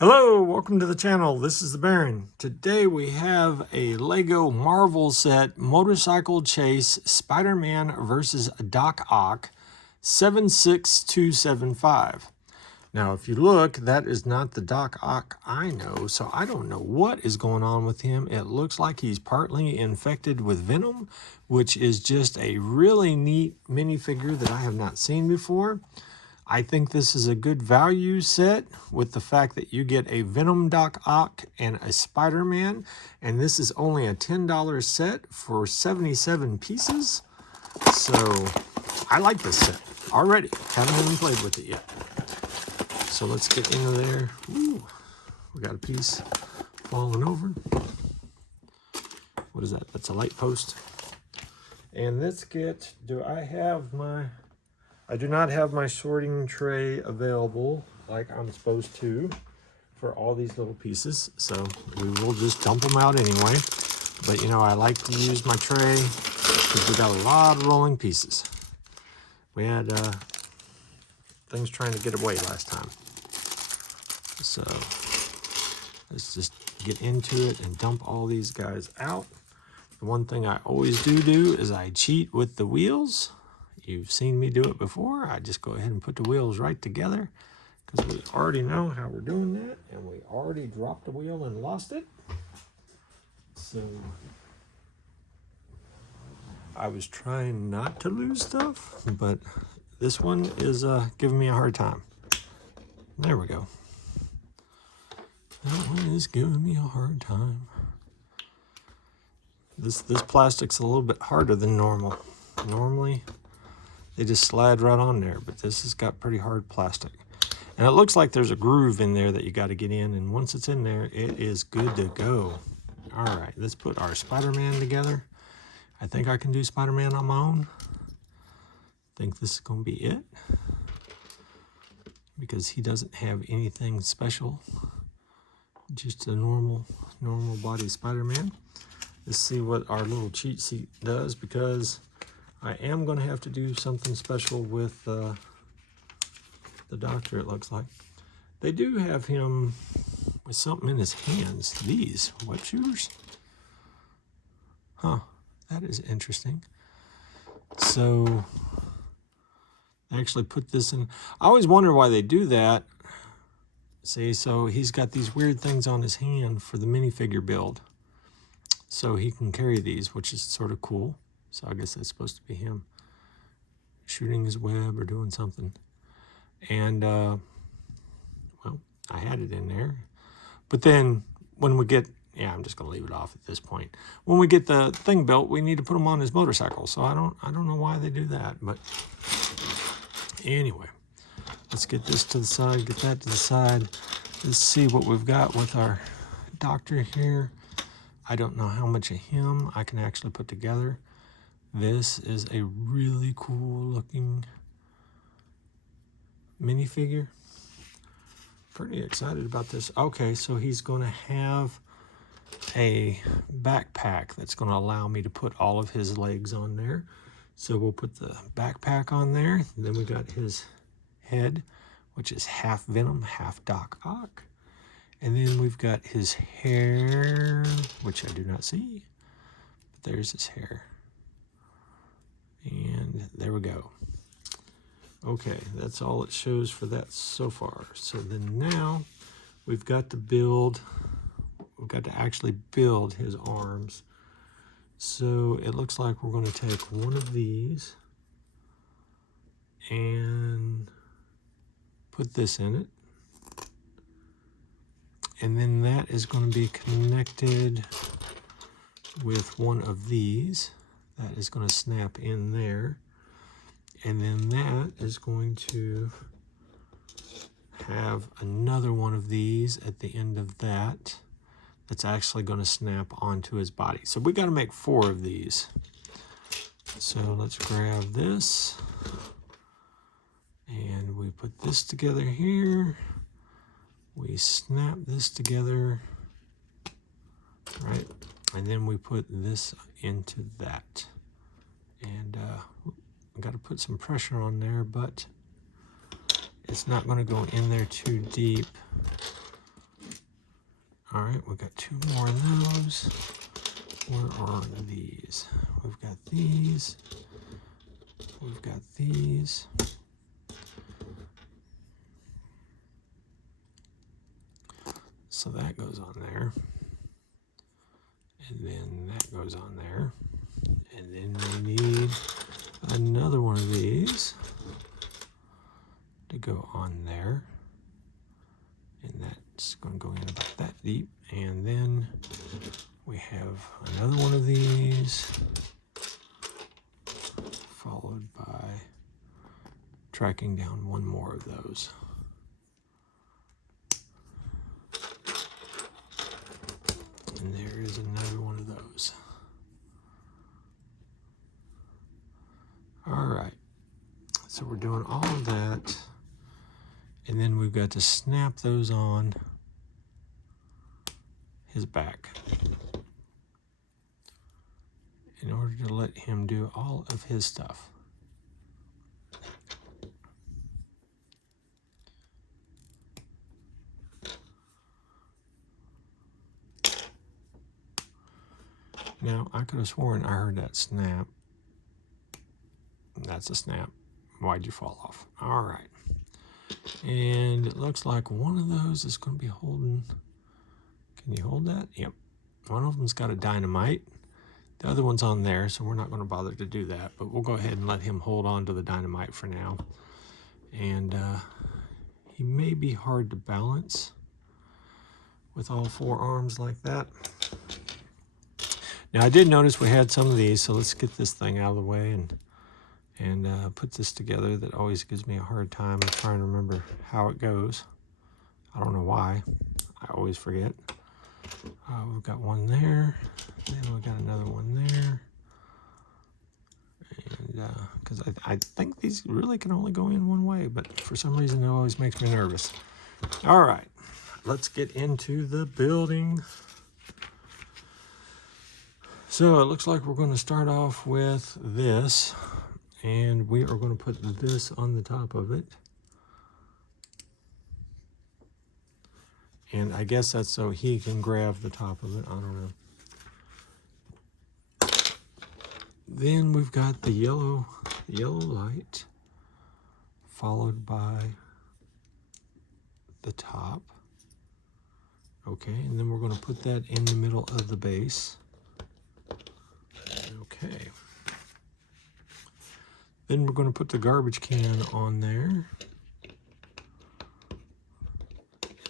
Hello, welcome to the channel. This is the Baron. Today we have a Lego Marvel set motorcycle chase Spider-Man versus Doc Ock 76275. Now, if you look, that is not the Doc Ock I know, so I don't know what is going on with him. It looks like he's partly infected with venom, which is just a really neat minifigure that I have not seen before. I think this is a good value set with the fact that you get a Venom Doc Ock and a Spider-Man, and this is only a $10 set for 77 pieces. So I like this set already. Haven't even played with it yet. So let's get into there. Ooh, we got a piece falling over. What is that? That's a light post. And let's get, I do not have my sorting tray available like I'm supposed to for all these little pieces, so we will just dump them out anyway. But you know, I like to use my tray because we got a lot of rolling pieces. We had things trying to get away last time. So let's just get into it and dump all these guys out. The one thing I always do is I cheat with the wheels. You've seen me do it before. I just go ahead and put the wheels right together because we already know how we're doing that, and we already dropped the wheel and lost it. So I was trying not to lose stuff, but this one is giving me a hard time. There we go. That one is giving me a hard time. This plastic's a little bit harder than normal. Normally, they just slide right on there, but this has got pretty hard plastic. And it looks like there's a groove in there that you got to get in, and once it's in there, it is good to go. All right, let's put our Spider-Man together. I think I can do Spider-Man on my own. I think this is going to be it, because he doesn't have anything special. Just a normal body Spider-Man. Let's see what our little cheat sheet does, because I am going to have to do something special with the doctor, it looks like. They do have him with something in his hands. These web shooters. Huh, that is interesting. So I actually put this in. I always wonder why they do that. See, so he's got these weird things on his hand for the minifigure build. So he can carry these, which is sort of cool. So I guess that's supposed to be him shooting his web or doing something. And, well, I had it in there. But then when we get, yeah, I'm just going to leave it off at this point. When we get the thing built, we need to put him on his motorcycle. So I don't know why they do that. But anyway, let's get this to the side, get that to the side. Let's see what we've got with our doctor here. I don't know how much of him I can actually put together. This is a really cool looking minifigure. Pretty excited about this. Okay, so he's going to have a backpack that's going to allow me to put all of his legs on there. So we'll put the backpack on there. Then we got his head, which is half Venom, half Doc Ock. And then we've got his hair, which I do not see. But there's his hair. And there we go. Okay, that's all it shows for that so far. So then now we've got to build, we've got to actually build his arms. So it looks like we're going to take one of these and put this in it. And then that is going to be connected with one of these. That is going to snap in there. And then that is going to have another one of these at the end of that. That's actually going to snap onto his body. So we got to make 4 of these. So let's grab this. And we put this together here. We snap this together. Right? And then we put this into that. And I got to put some pressure on there, but it's not going to go in there too deep. All right, we've got 2 more of those. Where are these? We've got these. We've got these. So that goes on there. And then that goes on there. And then we need another one of these to go on there. And that's going to go in about that deep. And then we have another one of these, followed by tracking down 1 more of those. And there is another one of those. All right, so we're doing all of that. And then we've got to snap those on his back in order to let him do all of his stuff. Now, I could have sworn I heard that snap. That's a snap. Why'd you fall off? All right. And it looks like one of those is going to be holding. Can you hold that? Yep. One of them's got a dynamite. The other one's on there, so we're not going to bother to do that. But we'll go ahead and let him hold on to the dynamite for now. And he may be hard to balance with all 4 arms like that. Now, I did notice we had some of these, so let's get this thing out of the way and put this together. That always gives me a hard time of trying to remember how it goes. I don't know why. I always forget. We've got one there. Then we've got another one there. And because I think these really can only go in one way, but for some reason it always makes me nervous. All right, let's get into the building. So it looks like we're going to start off with this, and we are going to put this on the top of it. And I guess that's so he can grab the top of it. I don't know. Then we've got the yellow light, followed by the top. Okay, and then we're going to put that in the middle of the base. Okay. Then we're going to put the garbage can on there.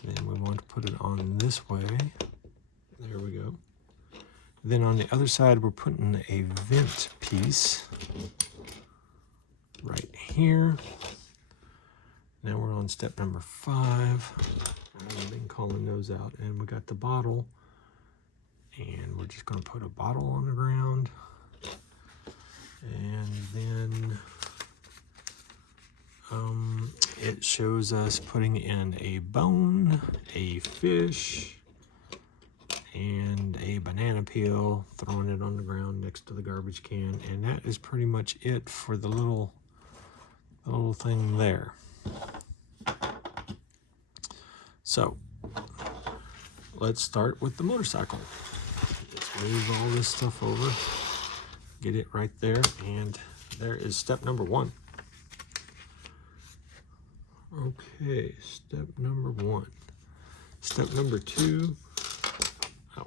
And then we want to put it on this way. There we go. Then on the other side, we're putting a vent piece right here. Now we're on step number 5. I've been calling those out. And we got the bottle. And we're just going to put a bottle on the ground. And then it shows us putting in a bone, a fish, and a banana peel, throwing it on the ground next to the garbage can. And that is pretty much it for the little thing there. So let's start with the motorcycle. Let's move all this stuff over. Get it right there, and there is step number 1. Okay, step number 1. Step number 2. Oh, I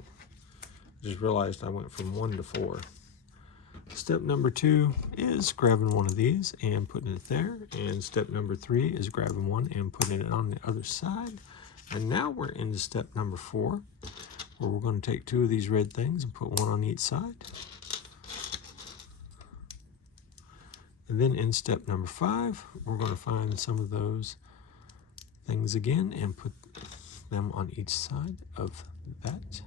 just realized I went from 1 to 4. Step number 2 is grabbing one of these and putting it there. And step number 3 is grabbing one and putting it on the other side. And now we're into step number 4, where we're going to take 2 of these red things and put one on each side. And then in step number 5, we're going to find some of those things again and put them on each side of that,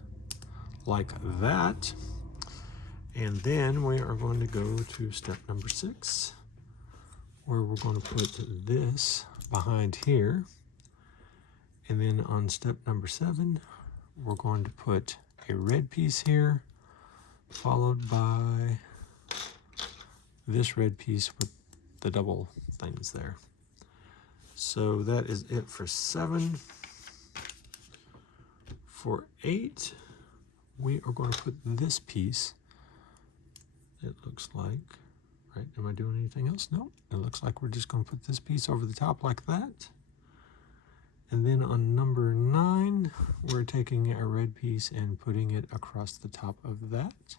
like that. And then we are going to go to step number 6, where we're going to put this behind here. And then on step number 7, we're going to put a red piece here, followed by this red piece with the double things there. So that is it for 7. for 8, we are going to put this piece, it looks like, right? Am I doing anything else? No, it looks like we're just going to put this piece over the top like that. And then on number 9, we're taking a red piece and putting it across the top of that.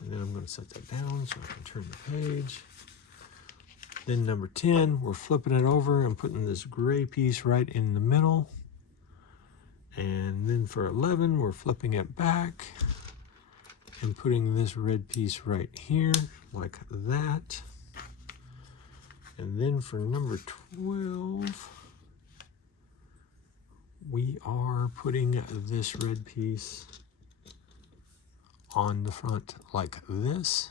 And then I'm going to set that down so I can turn the page. Then number 10, we're flipping it over and putting this gray piece right in the middle. And then for 11, we're flipping it back and putting this red piece right here, like that. And then for number 12, we are putting this red piece on the front like this.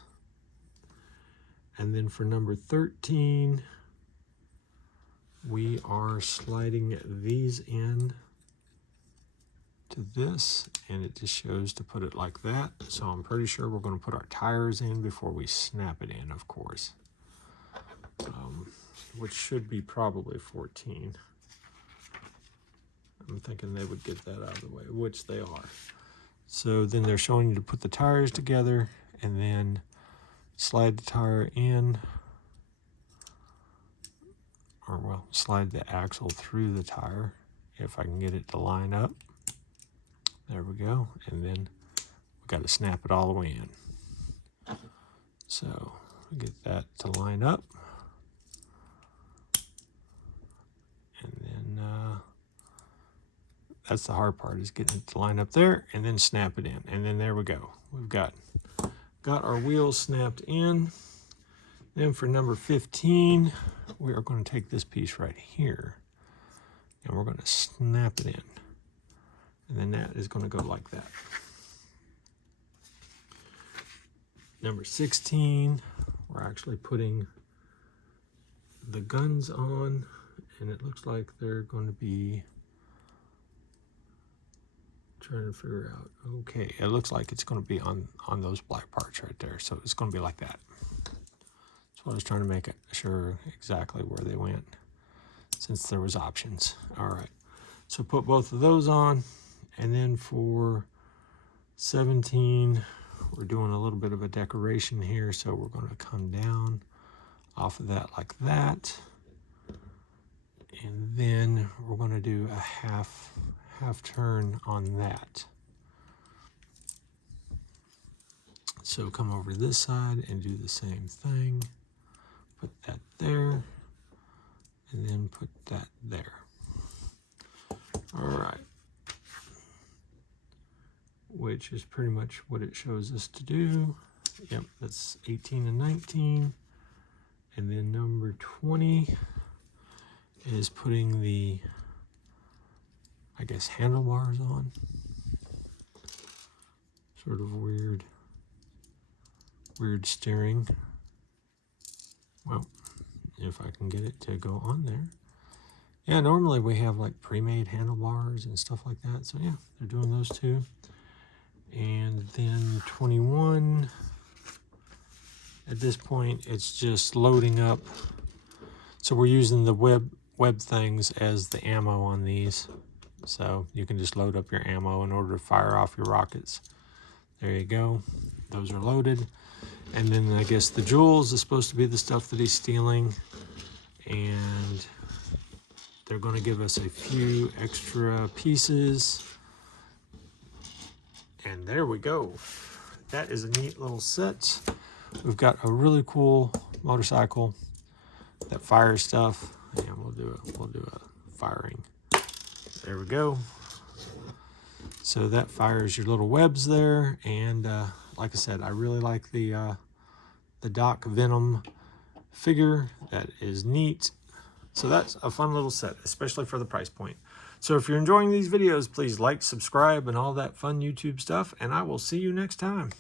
And then for number 13, we are sliding these in to this, and it just shows to put it like that. So I'm pretty sure we're going to put our tires in before we snap it in, of course, which should be probably 14. I'm thinking they would get that out of the way, which they are. So then they're showing you to put the tires together and then slide the tire in, or well, slide the axle through the tire if I can get it to line up. There we go. And then we got to snap it all the way in. So get that to line up. And then that's the hard part, is getting it to line up there and then snap it in. And then there we go. We've got our wheels snapped in. Then for number 15, we are going to take this piece right here and we're going to snap it in. And then that is going to go like that. Number 16, we're actually putting the guns on, and it looks like they're going to be, trying to figure out, okay, it looks like it's going to be on those black parts right there. So it's going to be like that. So I was trying to make it sure exactly where they went, since there was options. All right, so put both of those on. And then for 17, we're doing a little bit of a decoration here. So we're going to come down off of that like that. And then we're going to do a half turn on that. So come over to this side and do the same thing. Put that there, and then put that there. All right. Which is pretty much what it shows us to do. Yep, that's 18 and 19. And then number 20 is putting the, I guess, handlebars on. Sort of weird steering. Well, if I can get it to go on there. Yeah, normally we have like pre-made handlebars and stuff like that. So yeah, they're doing those too. And then 21, at this point, it's just loading up. So we're using the web things as the ammo on these. So you can just load up your ammo in order to fire off your rockets. There you go. Those are loaded. And then I guess the jewels is supposed to be the stuff that he's stealing. And they're going to give us a few extra pieces. And there we go. That is a neat little set. We've got a really cool motorcycle that fires stuff, and we'll do a firing. There we go. So that fires your little webs there, and like I said, I really like the Doc Venom figure. That is neat. So that's a fun little set, especially for the price point. So if you're enjoying these videos, please like, subscribe, and all that fun YouTube stuff, and I will see you next time.